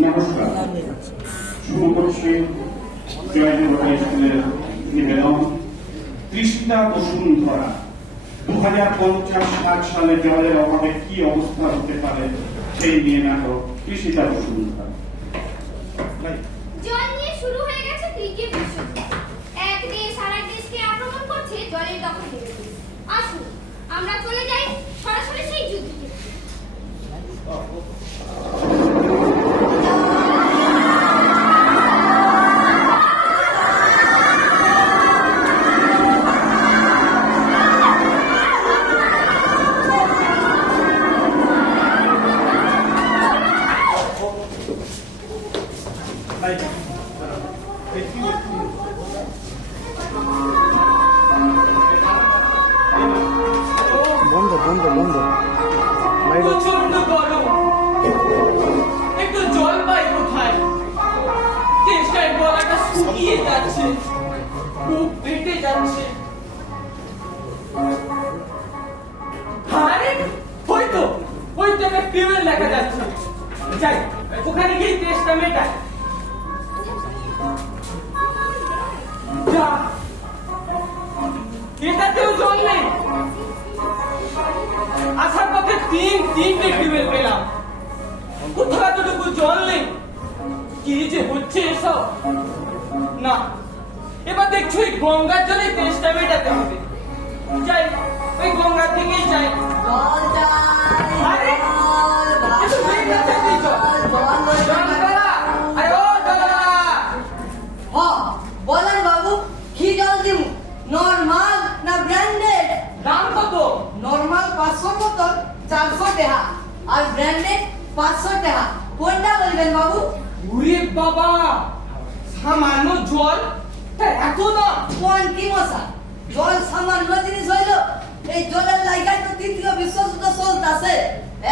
নমস্কার। শুরু করছি জয়দেব স্কুলের নিবেদন তৃষ্ণা বসুন্ধরা। 2050-60 সালে জলের অভাবে কি অবস্থা হতে পারে সেই নিয়ে নাটক তৃষ্ণা বসুন্ধরা। জল নিয়ে শুরু হয়ে গেছে তৃতীয় বিশ্বযুদ্ধ। এক দেশ আর এক দেশকে আক্রমণ করছে জলের দখল থেকে। আসুন আমরা চলে যাই সরাসরি সেই যুদ্ধে। বন্ধ বন্ধ বন্ধ প্রচন্ড গরম, একটু জল পাই কোথায়? চেষ্টায় গলাটা শুকিয়ে যাচ্ছে, খুব পেটে যাচ্ছে। আরে ওই তো একটা টিউবওয়েল দেখা যাচ্ছে। যাই ওখানে গিয়ে চেষ্টা মেটাই। যা, এটাতেও জল নেই। আসার পথে তিনটে টিউবওয়েল পেলাম, কোথাও এতটুকু জল নেই। কি যে হচ্ছে এসব! না, এবার দেখছো এই গঙ্গার জলে তেষ্টা মেটাতে হবে। যাই, ওই গঙ্গার দিকেই যাই। আরে, এসব হয়ে গেছে এই জল। জলদারা, আরে ও জলদারা! বলেন বাবু, কি জল দিব? নরমাল না ব্র্যান্ডেড? দাম কত? নরমাল 500 বোতল 400 টাকা, আর ব্র্যান্ডেড 500 টাকা। কোনটা বলবেন বাবু? ওরে বাবা, সামান্য জল তার এত দাম! কোন কি মশা? জল সামান্য জিনিস হইল? এই জলের লাইগায় তো তৃতীয় বিশ্বযুদ্ধ চলতেছে।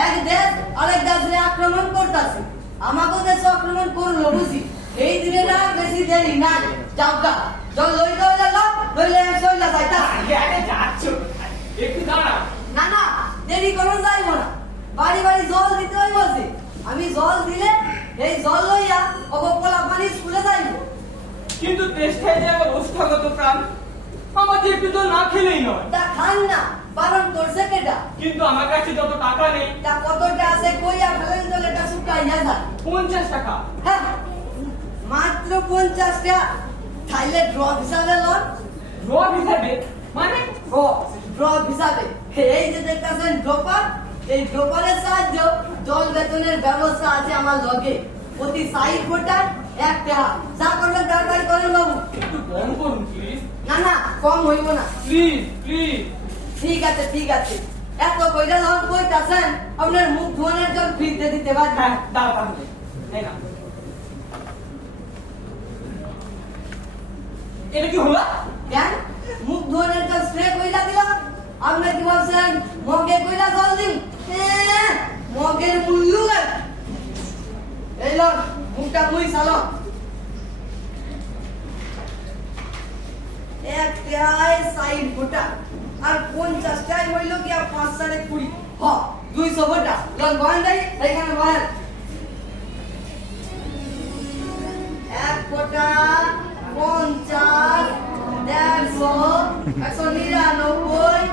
এক দেশ আরেক দেশে আক্রমণ করতেছে। আমাকে দেশে আক্রমণ করলো বুঝি। এই দিনে না বেশি দেরি নাই। যাও গা, জল লইতে হইলে লইলে চলে যাইতা। আরে যাচ্ছ, একটু দাঁড়া। না না, দেরি করো যাইব না। বাড়ি বাড়ি জল দিতে হইব যে। আমি জল দিলে এই জল লইয়া অবকলা পানি স্কুলে যাইব। কিন্তু চেষ্টায় যে আমার অষ্টাগত প্রাণ, আমার যে একটু জল না খেলেই নয়। তা খান না, বারণ করছে কেটা? কিন্তু আমার কাছে যত টাকা নেই। তা কতটা আছে কইয়া ফেলেন জল এটা শুকাইয়া যায়। 50 টাকা। হ্যাঁ, মাত্র 50 টাকা। তাইলে ড্রপ হিসাবে লন। রড হিসাবে মানে? ড্রপ হিসাবে। এই যে দেখতেছেন ড্রপার, এই ড্রপারের সাহায্য জল বেতনের ব্যবস্থা আছে আমার লগে। প্রতি 60 ফুটার 1 টাকা। যা করবেন তাড়াতাড়ি করেন বাবু। একটু কম করুন প্লিজ। না না, কম হইব না। Please please. ঠিক আছে ঠিক আছে। এত কইরা লন কইতাছেন, আপনার মুখ ধোয়ানোর জল ফ্রিতে দিতে পারবেন। হ্যাঁ, দাও তাহলে। এই না, এটা কি হলো? কেন মুখ ধোয়ানোর জল স্প্রে কইরা দিলাম? আপনি কি ভাবছেন মগে কইরা জল দিন? মগের মূল্য এই লন, মুখটা মুই চালো। এক টাকায় 60 ফুটা, আর 50 টাকায় হইল কি? আর 5 সাড়ে 20, 200 ফুটা। লন বহেন যাই, এইখানে বহেন। 1 ফুটা 50, 150, 199,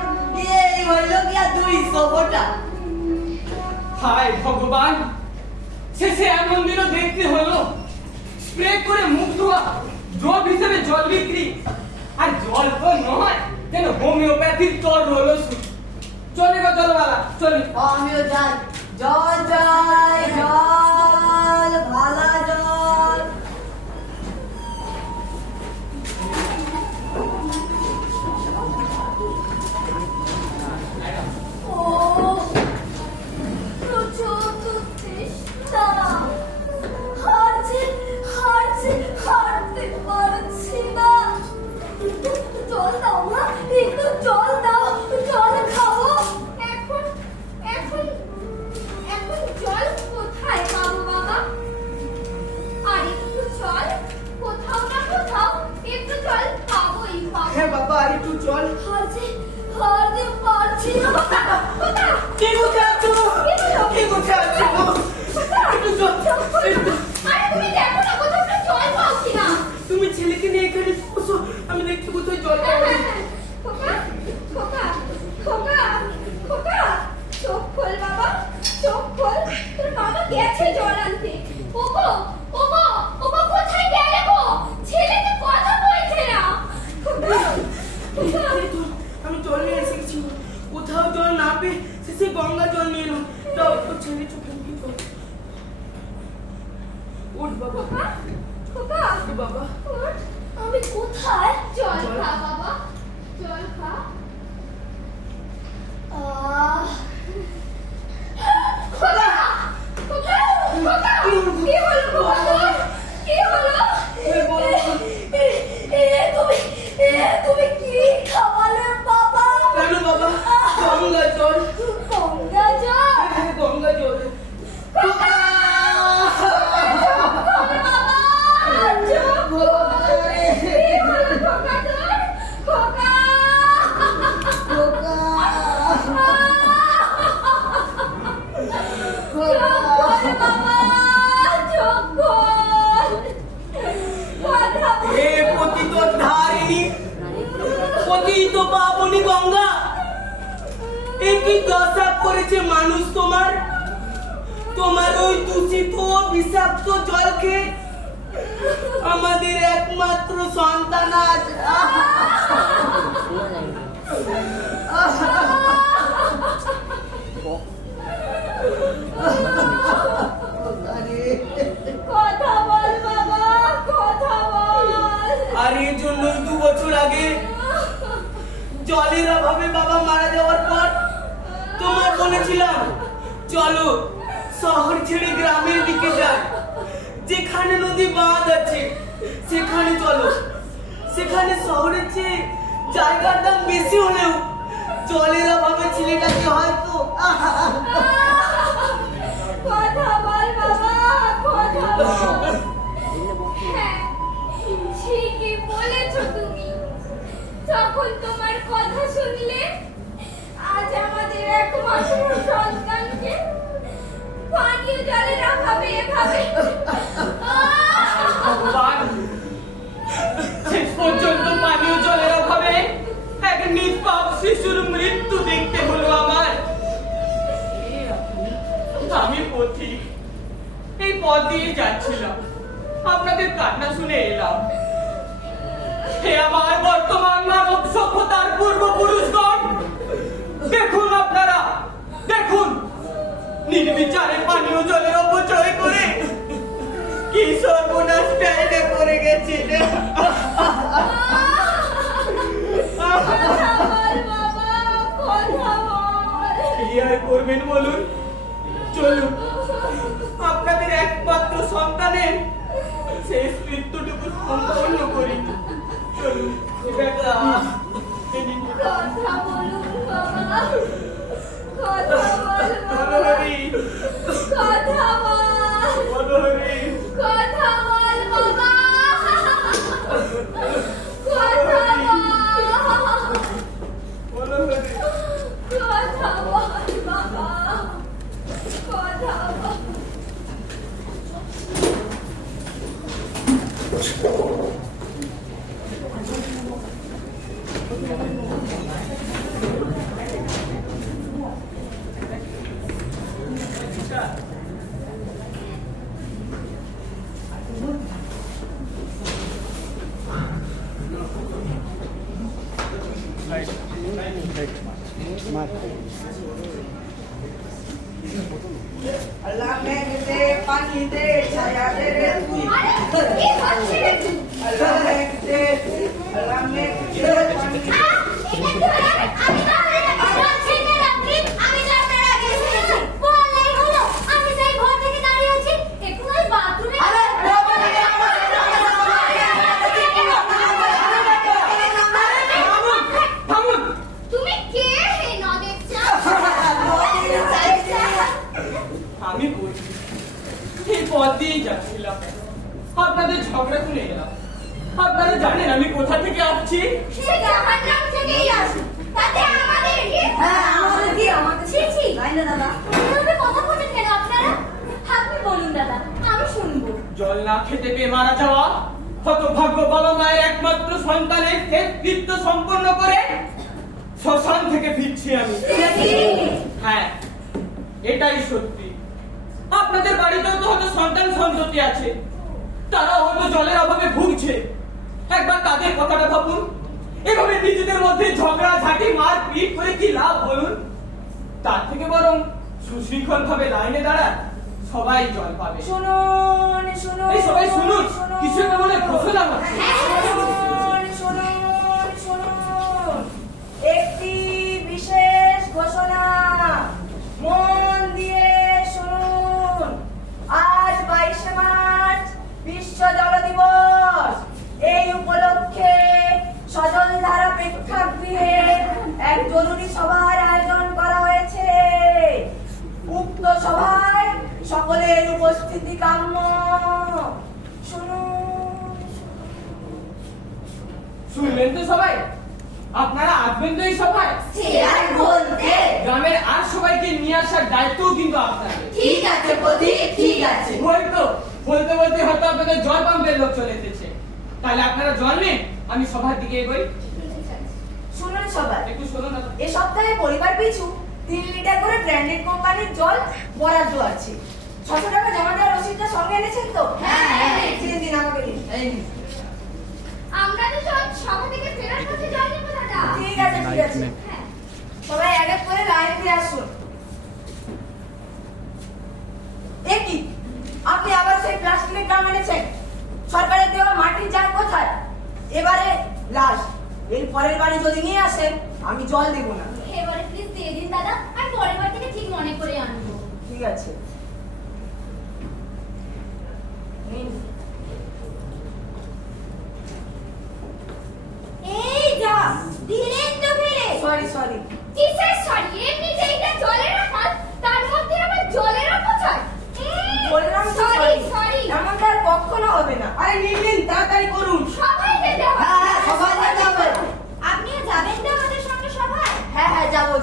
এই হইল কি? আর 200 ফুটা। হায় ভগবান, শেষে এমন দিনও দেখতে হলো। স্প্রে করে মুখ ধোয়া, ড্রপ হিসেবে জল বিক্রি। আর জল তো নয়, যেন হোমিওপ্যাথির চল হলো। চলে গো জলওয়ালা, চলি। আমিও যাই। জল চাই, জল, ভালা জল। প্রচন্ড তৃষ্ণা। হাঁটতে পারছি না। জল দাও না, একটু জল দাও, জল খাবো। এখন জল কোথায়? দাও একটু ছেড়ে চোখে কি তো উঠ বাবা খোকা খোকা উঠ বাবা ওঠ। আমি কোথায়? জল খা বাবা, জল খা। খোকা খোকা খোকা কি হলো খোকা? কি হলো? তুমি কি খাওয়ালে বাবা? কেন বাবা? গঙ্গা জল, গঙ্গা জল? গঙ্গা জল। হে পতিত ধারিণী, পতিত পাবনী গঙ্গা, এ কি দশা করেছে মানুষ তোমার? তোমার ওই দূষিত বিষাক্ত জল খেয়ে আমাদের একমাত্র সন্তান আজ কথা বল বাবা, কথা বল। আর এর জন্যই 2 বছর আগে জলের অভাবে বাবা মারা যাওয়ার পর তোমার বলেছিলাম চলো শহর ছেড়ে গ্রামের দিকে যাই, যেখানে নদী বাঁধ আছে সেখানে চলো। সেখানে শহরের চেয়ে জায়গার দাম বেশি হলেও জলের অভাবে ছেলেটাকে হয়তো কথা বল বাবা, কথা বল। হ্যাঁ, ঠিকই বলেছো তুমি। তখন তোমার কথা শুনলে আজ আমাদের একমাত্র সন্তানকে পানীয় জলের অভাবে এভাবে ভগবান, শেষ পর্যন্ত পানীয় জলের অভাবে এক নিষ্পাপ শিশুর মৃত্যু দেখতে হলো আমার। আমি পথিক, এই পথ দিয়ে যাচ্ছিলাম, আপনাদের কান্না শুনে এলাম। হে আমার বর্তমান মানব সভ্যতার পূর্বপুরুষগণ, দেখুন আপনারা, দেখুন নির্বিচারে পানীয় জলের অপচয় করে কি সর্বনাশ টাইনে করে গেছে। কথা বল বাবা, কথা বল। কি আর করবেন বলুন? চলুন আপনাদের একমাত্র সন্তানের শেষ মৃত্যুটুকু সম্পন্ন করি। চলুন বেটা, কথা বলুন বাবা, কথা বল বাবা, বলহরি, কথা বল, বলহরি, কথা বল বাবা, কথা বল, বলহরি। কথা বল বাবা, কথা বল। আল্লাহ মেঘে পানিতে ছায়া দে রে তুই। আরে কি হচ্ছে? আল্লাহ মেঘে পানিতে। আমি তাহলে বলছি যে রাত্রি আমি যাত্রা আগে এসেছি। বললেই হলো, আমি যাই ঘর থেকে দাঁড়িয়ে আছি, একটু ওই বাথরুমে আরে থামুন। তুমি কে হে নদের আমি বলছি এই পথ দিয়েই যাচ্ছিলাম, আপনাদের ঝগড়া শুনে এলাম। আপনারা জানেন আমি কোথা থেকে আসছি? সে জাহান্নাম থেকেই আসে, তাতে আমাদের কি? হ্যাঁ, আমাদের কি? আমাদের ছি ছি, তাই না দাদা? এভাবে কথা বলেন কেন আপনারা? আপনি বলুন দাদা, আমি শুনবো। জল না খেতে পেয়ে মারা যাওয়া হতভাগ্য বাবা মায়ের একমাত্র সন্তানের শেষ কৃত্য সম্পন্ন করে শ্মশান থেকে ফিরছি আমি। হ্যাঁ, এটাই সত্যি। আপনাদের বাড়িতেও তো হয়তো সন্তান সন্ততি আছে, তারা হয়তো জলের অভাবে ভুগছে। একবার তাদের কথাটা ভাবুন। এভাবে নিজেদের মধ্যে ঝগড়া ঝাঁটি মার পিট করে কি লাভ বলুন? তার থেকে বরং সুশৃঙ্খল ভাবে লাইনে দাঁড়ান, সবাই জল পাবে। শুনুন শুনুন এই সবাই শুনুন, কিছু একটা বলে ঘোষণা হচ্ছে। শুনুন শুনুন শুনুন, একটি বিশেষ ঘোষণা, মন দিয়ে শুনুন। আজ 22শে মার্চ বিশ্ব জল দিবস। এই উপলক্ষে সজলধারা প্রেক্ষাগৃহে এক জরুরি সভার আয়োজন করা হয়েছে। উক্ত সভায় সকলের উপস্থিতি কাম্য। শুনুন। শুনলেন তো সবাই? আপনারা আসবেন তো এই সভায়? চেয়ার বলতে গ্রামের আর সবাইকে নিয়ে আসার দায়িত্বও কিন্তু আপনাদের। ঠিক আছে প্রদীপ, ঠিক আছে। হয়তো বলতে বলতে হয়তো আপনাদের জল পাম্পের লোক চলে এসেছে। তাহলে আপনারা জল নিন, আমি সভার দিকে এগোই। শুনুন সবাই, একটু শোনো না। এ সপ্তাহে পরিবার পিছু 3 লিটার করে ব্র্যান্ডেড কোম্পানির জল বরাদ্দ আছে। 600 টাকা জমা দেওয়ার রসিদটা সঙ্গে এনেছেন তো? হ্যাঁ। দিন আমাকে দিন। এই নিন। আমরা তো সব সভা থেকে ফেরার পথে জল নেবো দাদা। ঠিক আছে ঠিক আছে। হ্যাঁ। সবাই এক এক করে লাইন দিয়ে আসুন। এ কি, আপনি আবার সেই প্লাস্টিকের ড্রাম এনেছেন? সরকারের দেওয়া মাটির জার কোথায়? এবারে লাস্ট, এর পরের বাড়ি যদি নিয়ে আসেন আমি জল দেব না। এবারে প্লিজ দিয়ে দিন দাদা, আর পরের বার থেকে ঠিক মনে করে আনবো। ঠিক আছে। নিন। এই যা দিলেন তো ফেলে। সরি। কিসের সরি? এমনিতে এটা জলের আকাল, তার মধ্যে আবার জলের অপচয়। বললাম তো সরি। এমনটা আর কখনো হবে না। আরে নিন তাড়াতাড়ি করুন। সবাই যেতে হবে। হ্যাঁ, সবাই যেতে হবে। আপনিও যাবেন তো আমাদের সঙ্গে সভায়? হ্যাঁ যাবো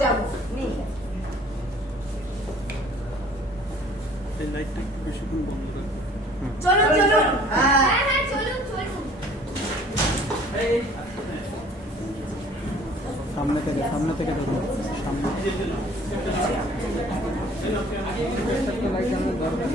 নিন। চলুন। হ্যাঁ। হ্যাঁ চলুন। এই সামনে থেকে দেখুন সামনে একটা লাইট আমাদের দরকার।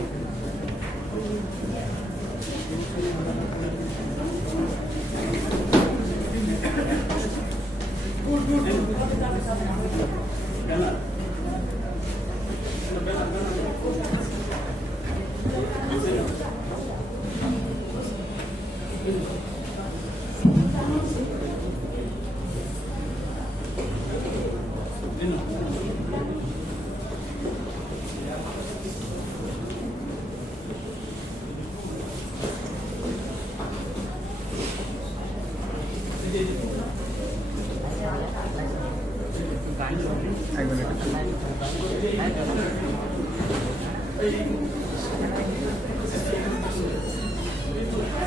এক মিনিট।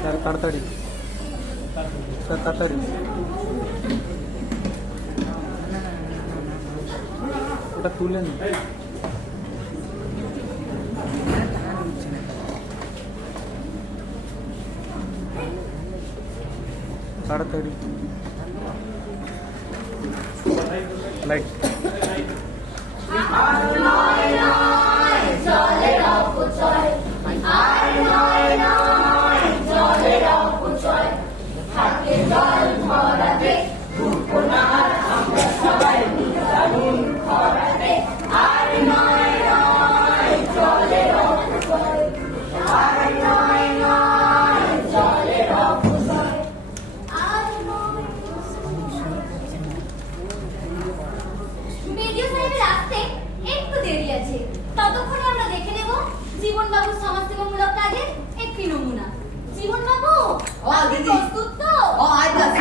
স্যার তাড়াতাড়ি, স্যার তাড়াতাড়ি। ওটা তুলে নিন। তাড়াতাড়ি লাইট। ভিডিও সাহেবের আসতে একটু দেরি আছে, ততক্ষণে আমরা দেখে নেব জীবনবাবুর সমাজসেবামূলক কাজের একটি নমুনা। জীবনবাবু, ও, আপনি দিদি। প্রস্তুত তো? ও আইতাছি।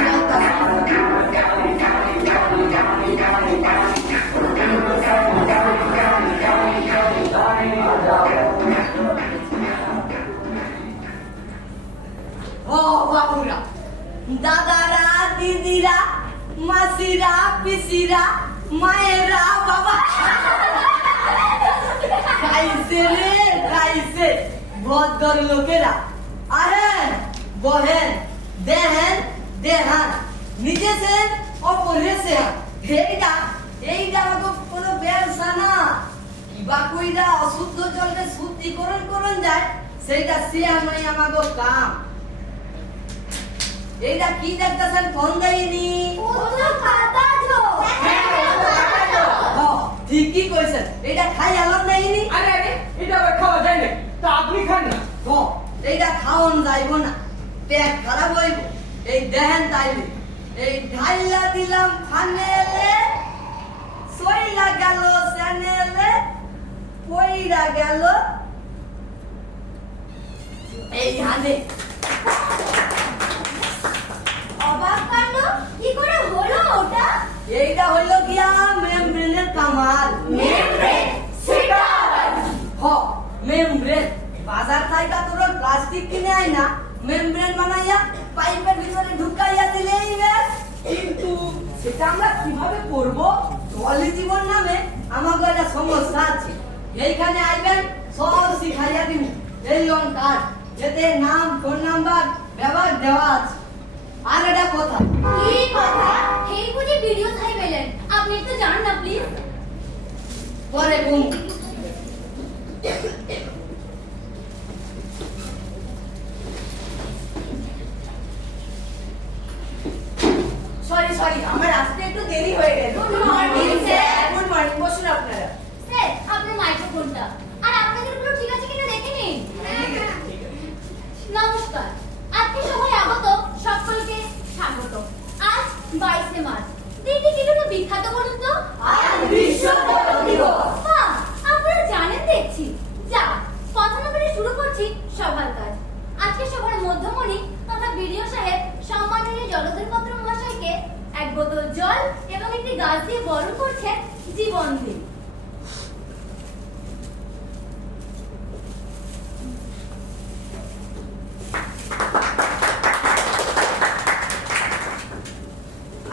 ও বাবুরা, দাদারা, দিদিরা, মাসিরা, পিসিরা, মায়েরা, বাবা খাইছে ভদ্র লোকেরা। আহেন, বহেন, দেহেন, দেহান, নিজেছেন অপরেছেন। এইটা আমাকে কোনো ব্যবসা না। কিবা কইরা অশুদ্ধ জলকে শুদ্ধিকরণ করন যায়, সেইটা সিয়ানোই আমাকে কাম। এইটা কি দেখতেছেন? ফোন দেয়নি। ও তো খাতা তো। ও, ঠিকই কইছেন, এটা খাই আলাম নাইনি। আরে আরে এটা আবার খাওয়া যায় না, তা আপনি খান না। ও এইটা খাওন যাইব না, পেট খারাপ হইব। এই দেখেন তাইলে এই ঢাইলা দিলাম ফানেলে, সইলা গেল চ্যানেলে, পইরা গেল এই হানে। অবাক কাণ্ড, কি করে হলো ওটা? এইটা হইল গিয়া মেমব্রেনের কামাল। মেমব্রেন? সেটা আবার? হ, মেমব্রেন। বাজার থাইকা তোর প্লাস্টিক কিনে আই না, মেমব্রেন বানাইয়া পাইপের ভিতরে ঢুকাইয়া দিলেই ব্যাস। কিন্তু সেটা আমরা কিভাবে করব? জলি জীবন নামে আমাকে একটা সমস্যা আছে। এইখানে আইবেন, সব শিখাইয়া দিব। এই লোন কার্ড, এতে নাম, ফোন নাম্বার, ব্যবহার দেওয়া আছে। আর এটা কথা, কি কথা? এই বুঝি ভিডিও চাই পেলেন? আপনি একটু জান না প্লিজ। পরে কোন সরি সরি, আমার আসতে একটু দেরি হয়ে গেল। Good morning, sir. Good morning, বসুন আপনারা। স্যার, আপনার মাইক্রোফোনটা আর আপনাদের গুলো ঠিক আছে কিনা দেখে নিন। নমস্কার, আজকে সবাই আগত সকলকে স্বাগত। আজ 22শে মার্চ, দিনটি কি জন্য বিখ্যাত বলুন তো? আজ বিশ্ব পল্লব দিবস। বাহ, আপনারা জানেন দেখছি। যা, কথা না বলে শুরু করছি সবার কাজ। আজকে সবার মধ্যমণি তথা বিডিও সাহেব সম্মাননীয় জলধর পাত্র মহাশয়কে এক বোতল জল এবং একটি গাছ দিয়ে বরণ করছেন জীবন দিন।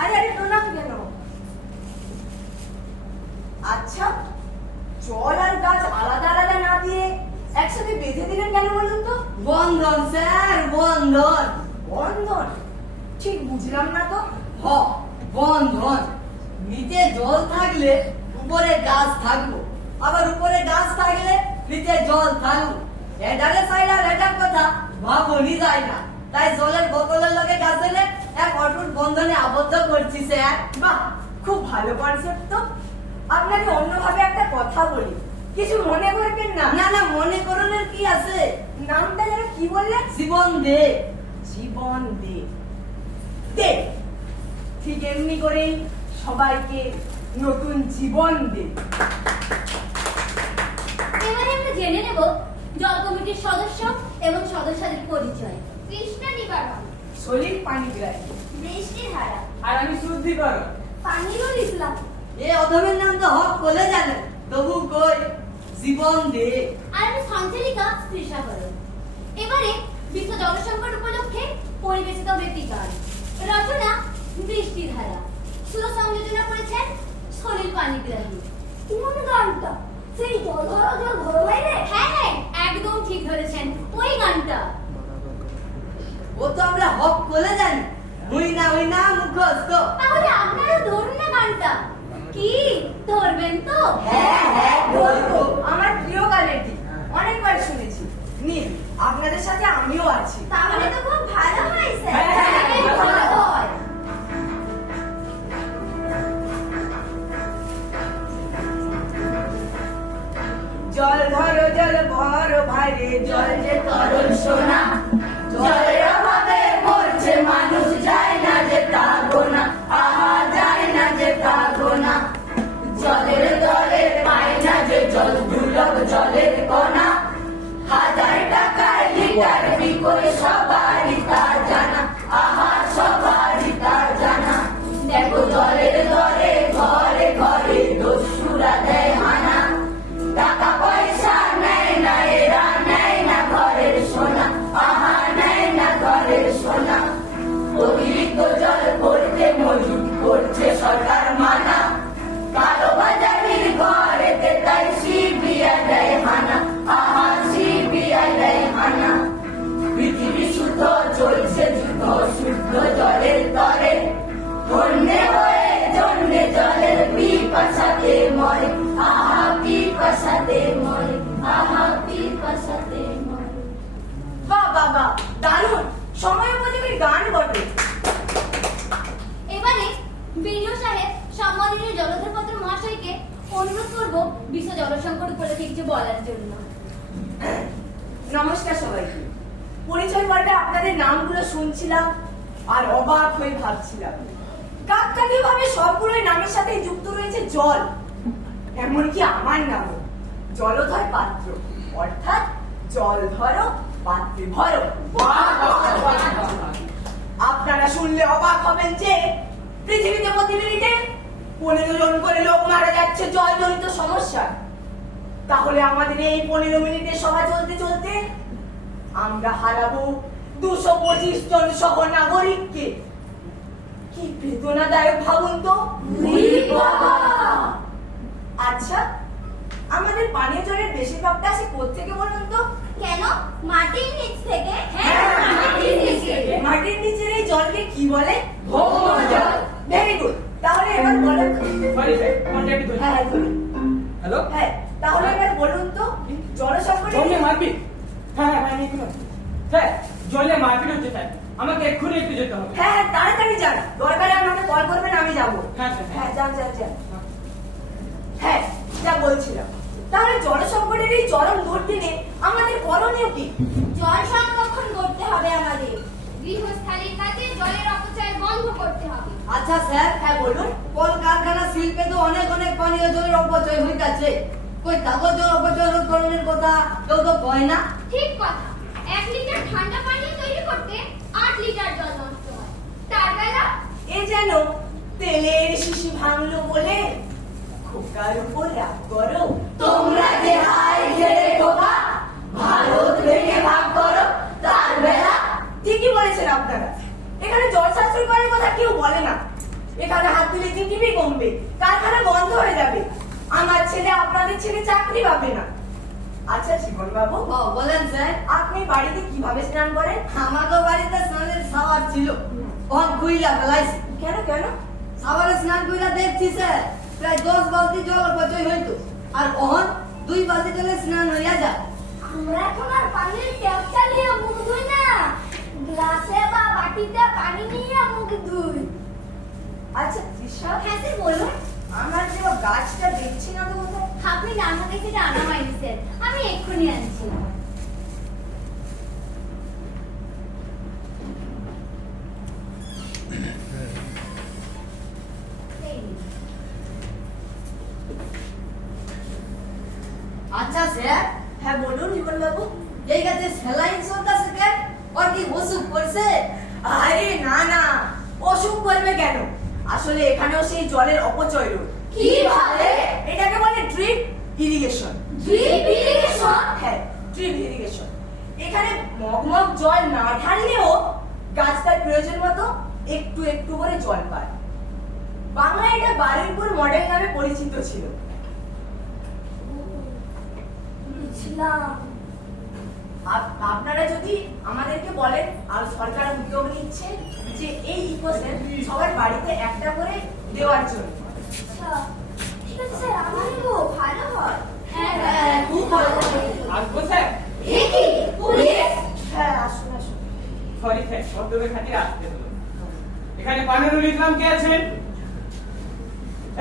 আরে আরে, প্রণাম কেন? আচ্ছা, জল আর গাছ আলাদা আলাদা না দিয়ে একসাথে বেঁধে দিলেন কেন বলুন তো? বন্ধন স্যার, বন্ধন। বন্ধন? ঠিক বুঝলাম না তো। হ, বন্ধন। নিচে জল থাকলে উপরে গাছ থাকবো, আবার উপরে গাছ থাকলে নিচে জল থাকবো। এটারে সাইড আর এটার কথা ভাবনি যায় না, তাই জলের বোতলের লগে গাছের এক অটুট বন্ধনে আবদ্ধ করছি স্যার। বাহ, খুব ভালো কনসেপ্ট তো। আপনাকে অন্যভাবে একটা কথা বলি, কিছু মনে করবেন না। না না, মনে করণের কি আছে? নামটা যেন কি বললেন? জীবন দে। জীবন দে। দে, ঠিক এমনি করেই সবাইকে নতুন জীবন দে। এবারে আমরা জেনে নেব জল কমিটির সদস্য এবং সদস্যদের পরিচয়। কৃষ্ণা নিবারণ, সলিল পানিগ্রাহী, বৃষ্টির ধারা, আর আমি শুদ্ধিকরণ। পানিরুল ইসলাম, এ অধমের নাম তো হক বলে জানেন, তবু কই জীবন দে। আর আমি সঞ্চালিকা তৃষা করণ। এবারে বিশ্ব জনসংকট উপলক্ষে পরিবেশিত একটি গান। রচনা বৃষ্টির ধারা, সুর সংযোজনা করেছেন সলিল পানিগ্রাহী। কোন গানটা? সেই জল ধরো জল ধরো বাইরে? হ্যাঁ হ্যাঁ, একদম ঠিক ধরেছেন, ওই গানটা। ও তো আমরা হক বলে জানি, হই না মুখস্থ। তাহলে আপনারা ধরুন না গানটা। কি ধরবেন তো? হ্যাঁ হ্যাঁ বলবো, আমার প্রিয় গান এটি, অনেকবার শুনেছি। নীল, আপনাদের সাথে আমিও আছি। তাহলে তো খুব ভালো হয় স্যার। হ্যাঁ, হ্যাঁ, ভালো হয়। জল ধরো জল ভরো ভাইরে, জল যে তরল সোনা, জলের অভাবে মরছে মানুষ, যায় না যে তাগো না, আহা যায় না যে তাগো না। জলের দলে পায় না যে জল, দুর্লভ জলের কণা, হাজার টাকার লিটার বিকোয় সবারই তা জানা, আহা সবারই তা জানা। দেখো জলের দরে ঘরে ঘরে দস্যুরা দেয় হানা, টাকা পয়সা নেয় না এরা, নেয় না ঘরের সোনা, আহা নেয় না ঘরের সোনা। অতিরিক্ত জল করতে মজুত করছে সরকার মানা, কালো বাজারির ঘরেতে তাই সিবিআই দেয় হানা, আহা সিবিআই দেয় হানা। পৃথিবী শুদ্ধ চলছে যুদ্ধ শুদ্ধ জলের তরে, ধন্যে হয়ে জন্যে জলের পিপাসাতে মরে, আহা পিপাসাতে মরে, আহা পিপাসাতে মরে। বাহ বাহ বাহ, দারুণ সময় উপযোগী গান বটে। এবারে বিডিও সাহেব সম্মাননীয় জলধর পাত্র মহাশয়কে অনুরোধ করবো বিশ্ব জলসংকট উপলক্ষে কিছু বলার জন্য। নমস্কার সবাইকে। পরিচয় পর্বে আপনাদের নামগুলো শুনছিলাম আর অবাক হয়ে ভাবছিলাম, কাকতালীয় ভাবে সবগুলোই নামের সাথে যুক্ত রয়েছে জল। এমনকি আমার নামও জলধর পাত্র, অর্থাৎ জল ধরো পাত্রে ভরো। আপনারা শুনলে অবাক হবেন যে পৃথিবীতে প্রতি মিনিটে 15 জন করে লোক মারা যাচ্ছে জলজনিত সমস্যা। তাহলে আমাদের এই 15 মিনিটের সভা চলতে চলতে আমরা হারাবো 225 জন সহ নাগরিককে। কি বেদনাদায়ক ভাবুন তো। আচ্ছা, আমাদের পানীয় জলের বেশিরভাগটা আসে কোত্থেকে বলুন তো? কেন? মাটির নিচ থেকে। মাটির নিচ থেকে। মাটির নিচের এই জলকে কি বলে? ভৌমজল। Very good. তাহলে এবার বলেন তো। হ্যাঁ ধরুন। হ্যালো, হ্যাঁ, তাহলে এবার বলুন তো জলসংকটে জলে মারপিট? হ্যাঁ হ্যাঁ, আমি এক্ষুনি আসছি। হ্যাঁ, জলে মারপিট হচ্ছে তাই আমাকে এক্ষুনি একটু যেতে হবে। হ্যাঁ হ্যাঁ, তাড়াতাড়ি যান। দরকারে আমাকে কল করবেন, আমি যাবো। হ্যাঁ স্যার, হ্যাঁ, যান যান যান। হ্যাঁ, যা বলছিলাম, তাহলে জলসংকটের এই চরম দুর্দিনে আমাদের করণীয় কি? জল সংরক্ষণ করতে হবে আমাদের। গৃহস্থালির কাজে জলের অপচয় বন্ধ করতে হবে। আচ্ছা স্যার, হ্যাঁ বলুন। কলকারখানা শিল্পে তো অনেক অনেক পানীয় জলের অপচয় হইতাছে। কই কাগজ জল অপচয় রোধকরণের কথা কেউ তো কয় না। ঠিক কথা। 1 লিটার ঠান্ডা পানি তৈরি করতে 8 লিটার জল নষ্ট হয়। তার বেলা এ যেন তেলের শিশি ভাঙলো বলে খোকার উপর রাগ করো। তোমরা যে হাই ছেড়ে খোকা ভারত ভেঙে ভাগ করো তার বেলা। ঠিকই বলেছেন আপনারা। এখানে জল সাশ্রয় করার কথা কেউ বলে না। এখানে হাত দিলে জিডিপি কমবে, কারখানা বন্ধ হয়ে যাবে, আমার ছেলে আপনাদের ছেলে চাকরি পাবে না। আচ্ছা জীবন বাবু, বলেন স্যার। আপনি বাড়িতে কিভাবে স্নান করেন? আমাকে বাড়িতে স্নানের শাওয়ার ছিল, অন কুইলা ফেলাইছি। কেন কেন? শাওয়ারে স্নান কইরা দেখছি স্যার প্রায় 10 বালতি জল অপচয় হইতো, আর অহন 2 বালতি জলে স্নান হইয়া যায়। আমরা এখন আর পানির ট্যাপ চালিয়ে মুখ ধুই না, গ্লাসে বা বাটিতে পানি নিয়ে মুখ ধুই। আচ্ছা তৃষা, হ্যাঁ স্যার বলুন। আমার যে গাছটা দেখছি না তো কোথায়? আপনি রান্না থেকে আনা হয়নি স্যার, আমি এক্ষুনি আনছি। এই নিন। আচ্ছা স্যার, হ্যাঁ বলুন জীবন বাবু। এই গাছে স্যালাইন চলতেছে কেন? ওর কি অসুখ করছে? আরে না না, অসুখ করবে কেন? আসলে এখানেও সেই জলের অপচয় রোধ। কিভাবে? এটাকে বলে ড্রিপ ইরিগেশন। Drip irrigation? হ্যাঁ, ড্রিপ ইরিগেশন। এখানে মগমগ জল না ঢাললেও গাছ তার প্রয়োজন মতো একটু একটু করে জল পায়। বাংলায় এটা বারুইপুর মডেল নামে পরিচিত ছিল। বুঝলাম। আপনারা যদি আমাদেরকে বলেন, আর সরকার উদ্যোগ নিচ্ছে যে এই ইকোসেন সবার বাড়িতে একটা করে দেওয়ার জন্য। আচ্ছা, ঠিক আছে স্যার, আমারই তো ভালো হয়। হ্যাঁ হ্যাঁ, খুব ভালো হবে। আসবো স্যার? এ কি পুলিশ? হ্যাঁ আসুন আসুন। সরি স্যার, শব্দের খাতিরে আসতে হলো। এখানে পানুরুল ইসলাম কে আছেন?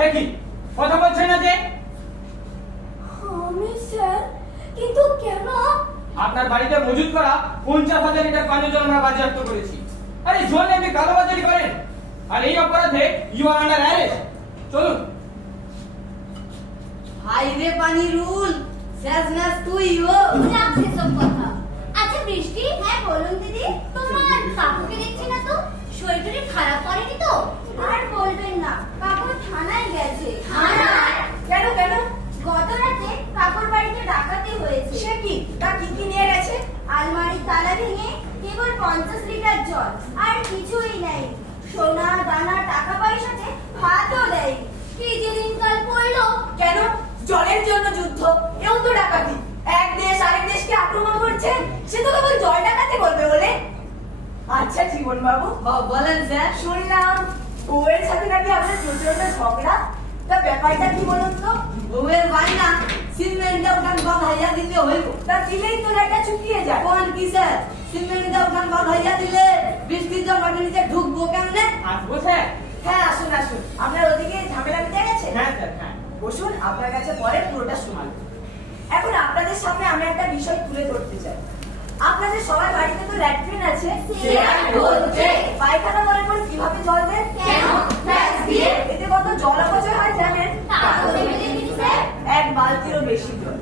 এই কি কথা বলছেন না যে? আমি স্যার, কিন্তু কেন? আপনার বাড়িতে মজুদ করা 50,000 লিটার পানীয় জল আমরা বাজেয়াপ্ত করেছি। আরে জল আপনি কালোবাজারি করেন, আর এই অপরাধে ইউ আর আন্ডার অ্যারেস্ট। চলুন। হাই রে পানি রুল, শেষ ম্যাচ তুই ও। রাখ সেসব কথা। আচ্ছা বৃষ্টি, হ্যাঁ বলুন দিদি, তোমার কাকুকে দেখছি না তো, শরীর টরীর খারাপ করেনি তো? আর বলবেন না, কাকুর থানায় গেছে। থানায়? কেন কেন? গত রাতে কাকুর বাড়িতে ডাকাতি হয়েছে। সে কি? তা কি কি নিয়ে গেছে? আলমারির তালা ভেঙে কেবল 50 লিটার জল, আর কিছুই নাই। সোনা দানা টাকা পয়সাতে হাতও দেয়নি। কি যে দিনকাল পড়লো। কেন? জলের জন্য যুদ্ধ, এও তো ডাকাতি। এক দেশ আরেক দেশকে আক্রমণ করছে, সে তো কেবল জল ডাকাতি করবে বলে? আচ্ছা জীবন বাবু, বলেন স্যার। শুনলাম বউয়ের সাথে নাকি আপনার প্রচন্ড ঝগড়া, তা ব্যাপারটা কি বলুন তো? বউয়ের বাড়িনা সিমেন্টে উঠান বাঁধাইয়া দিতে হইব। তা দিলেই তো লাইটা চুকিয়ে যায়। কোন কি স্যার? সিমেন্টে উঠান বাঁধাইয়া দিলে বৃষ্টির জল মাটির নিচে ঢুকবো কেমনে? আসবো স্যার? হ্যাঁ আসুন আসুন। আপনার ওদিকে ঝামেলা মিটে গেছে? হ্যাঁ স্যার, হ্যাঁ। বসুন, আপনার কাছে পরে পুরোটা শোনাবো। এখন আপনাদের সামনে আমি একটা বিষয় তুলে ধরতে চাই। আপনাদের সবার বাড়িতে তো ল্যাট্রিন আছে, পায়খানা মনে করে কিভাবে জল দেন? এতে কত জল অপচয় হয় জানেন? এক বালতিরও বেশি জল।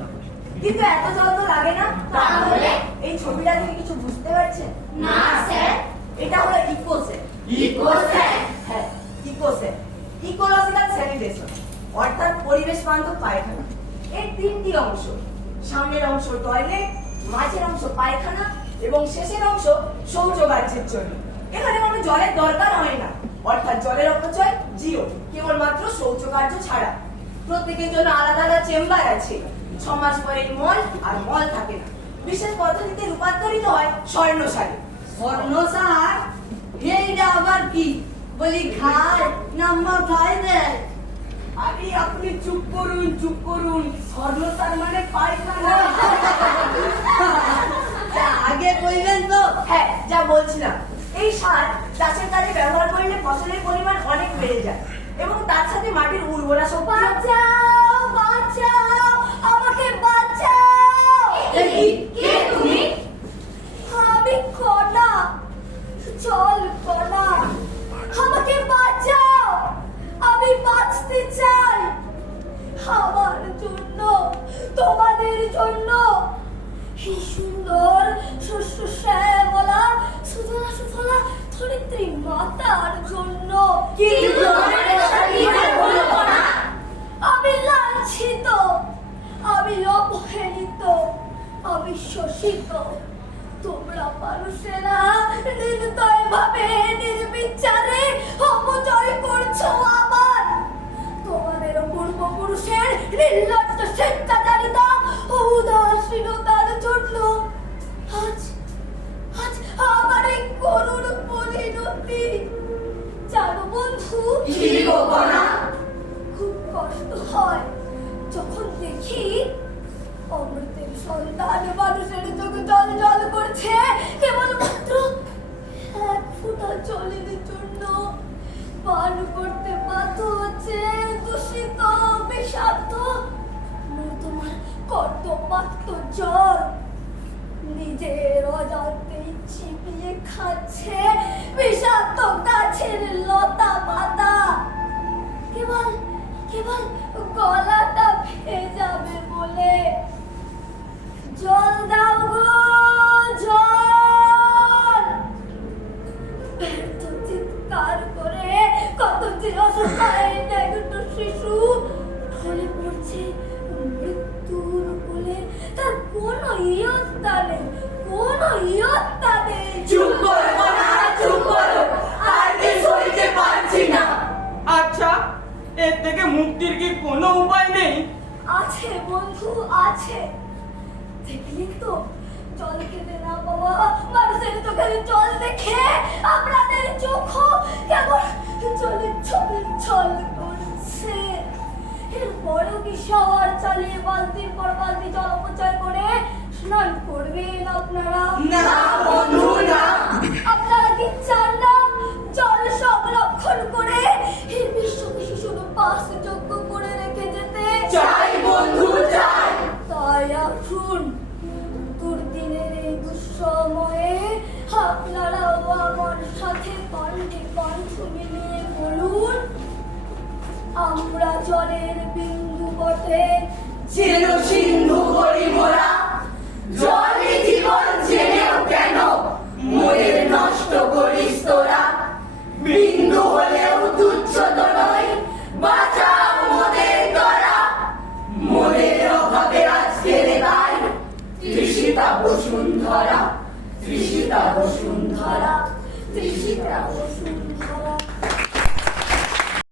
কিন্তু এত জল তো লাগে না। তাহলে? এই ছবিটা থেকে কিছু বুঝতে পারছেন? না স্যার। এটা হলো ইকোসেট। হ্যাঁ, ইকোসেট, ইকোলজিক্যাল স্যানিটেশন, অর্থাৎ পরিবেশ বান্ধব পায়খানা। এর তিনটি অংশ: সামনের অংশ টয়লেট, মাঝের অংশ পায়খানা এবং শেষের অংশ শৌচকার্যের জন্য। এখানে কোনো জলের দরকার হয় না, অর্থাৎ জলের অপচয় জিরো, কেবলমাত্র শৌচকার্য ছাড়া। প্রত্যেকের জন্য আলাদা আলাদা চেম্বার আছে। 6 মাস পরে মল আর মল থাকে না, বিশেষ পদ্ধতিতে রূপান্তরিত হয় স্বর্ণসারে। স্বর্ণসার এইটা আবার কি? বলি খায় না মাথায় দেয়? আরে আপনি চুপ করুন, স্বর্ণসার মানে পায়খানা। তা আগে কইবেন তো। হ্যাঁ, যা বলছিলাম, এই সার চাষের কাজে ব্যবহার করলে ফসলের পরিমাণ অনেক বেড়ে যায় এবং তার সাথে মাটির উর্বরা শক্তি। বাঁচাও, বাঁচাও, আমাকে বাঁচাও। কে তুমি? আমি কণা, জল কণা। আমাকে বাঁচাও, আমি বাঁচতে চাই। আমার জন্য, তোমাদের জন্য, এই সুন্দর শস্য শ্যামলা সুজলা সুফলা ধরিত্রী মাতার জন্য। আমি লাঞ্ছিত, আমি অবহেলিত, আমি শোষিত। তোমরা মানুষেরা নির্দয় ভাবে নির্বিচারে অপচয় করছো আমার। তোমাদের পূর্বপুরুষের নির্লজ্জ স্বেচ্ছাচারিতা ও উদাসীনতার জন্য আজ আজ আমার এই করুণ পরিণতি। জানো বন্ধু, খুব কষ্ট হয় যখন দেখি অমৃতের সন্তান মানুষের চোখে জল জল করছে কেবলমাত্র এক ফোঁটা জলের জন্য। পান করতে বাধ্য হচ্ছে দূষিত বিষাক্ত নর্দমার কর্দমাক্ত জল। নিজের অজান্তে চিবিয়ে খাচ্ছে বিষাক্ত গাছের লতা পাতা। কেবল কেবল গলাটা ভেজাবে বলে। জল দাও গো, জল! ব্যর্থ চিৎকার করে কত যে অসহায় একটু শিশু ঢলে পড়ছে মৃত্যুর কোলে। তার কোনো ইয়ত্তা নেই, কোনো ইয়ত্তা নেই। চুপ করো, আর কি সইতে পারছি না। আচ্ছা, এর থেকে মুক্তির কি কোনো উপায় নেই? আছে বন্ধু, আছে। দেখলি তো, জল খেতে না বাবা, মানুষের চোখের জল দেখে আপনাদের চোখ কেমন জলে ছল ছল করছে। এরপরেও কি শাওয়ার চালিয়ে বালতির পর বালতি জল অপচয় করে স্নান করবেন আপনারা? না বন্ধু, না। আপনারা কি চান না জল সংরক্ষণ করে এই বিশ্বকে শিশুর বাসযোগ্য করে রেখে যেতে? চাই বন্ধু, চাই। তাই আসুন, দুর্দিনের এই দুঃসময়ে আপনারাও আমার সাথে কণ্ঠে কণ্ঠ মিলিয়ে বলুন, আমরা জলের বিন্দু বটে, চির সিন্ধু করি মোরা।